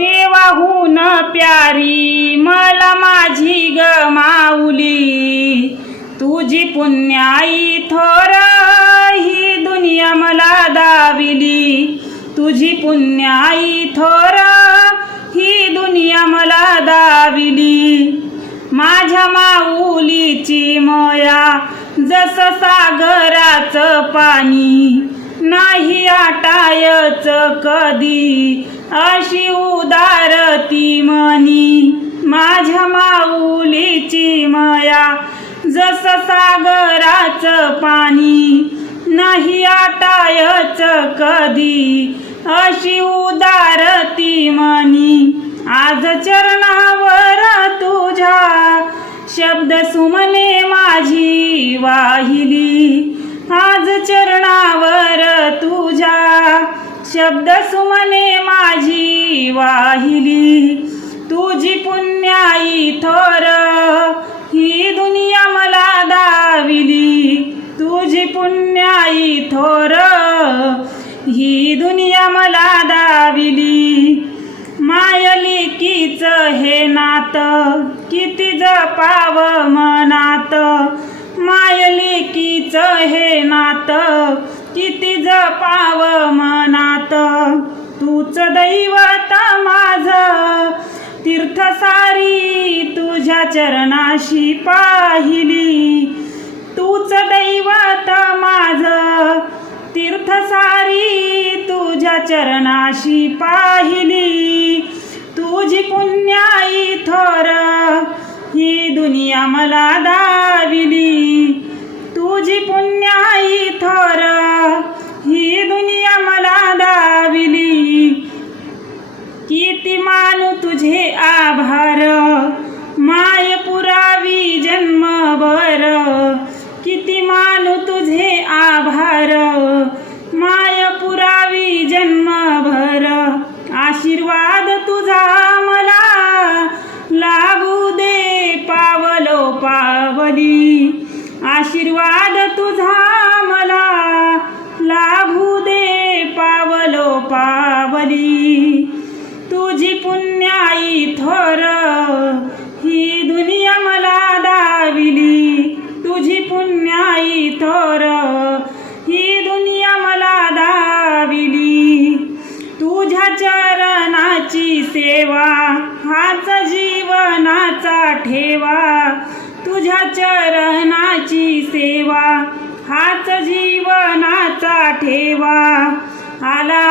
देवाहून प्यारी मला माझी ग माऊली, तुझी पुण्याई थोर ही दुनिया मला दाविली, तुझी पुण्याई थोर ही दुनिया मला दाविली। माझ्या माऊलीची माया जस सागराचं पाणी, नाही आटायच कधी अशी उदार ती मनी। माझ्या माऊलीची माया जस सागराचं पाणी, नाही आटायच कधी अशी उदार ती मनी। आज चरणावर तुझ्या शब्द सुमने माझी वाहिली, आज चरणावर तुझ्या शब्द सुमने माझी वाहिली। तुझी पुण्याई थोर ही दुनिया मला दाविली, तुझी पुण्याई थोर ही दुनिया मला दाविली। मायलेकीच हे नात किती जपाव मनात, मायलेकीच हे नात किती जपाव मनात। तूच दैवत माझं तीर्थसारी तुझ्या चरणाशी पाहिली, तूच दैवत माझं तीर्थसारी तुझ्या चरणाशी पाहिली। तुझी पुण्याई थोर ही दुनिया मला दाविली, तुझी पुण्याई थोर ही दुनिया मला दाविली। किती मानू तुझे आभार माय पुरावी जन्मभर, किती मानू तुझे आभार माय पुरावी जन्मभर। आशीर्वाद तुझा मला लाभू दे पावलो पावली, आशीर्वाद तुझा मला लाभू दे पावलो पावली। तुझी पुण्याई थोर ही दुनिया मला दाविली, तुझी पुण्याई थोर ही दुनिया मला दाविली। तुझ्या चरणाची सेवा हाच जीवनाचा ठेवा, तुझ्या चरणाची सेवा हाच जीवनाचा ठेवा। आला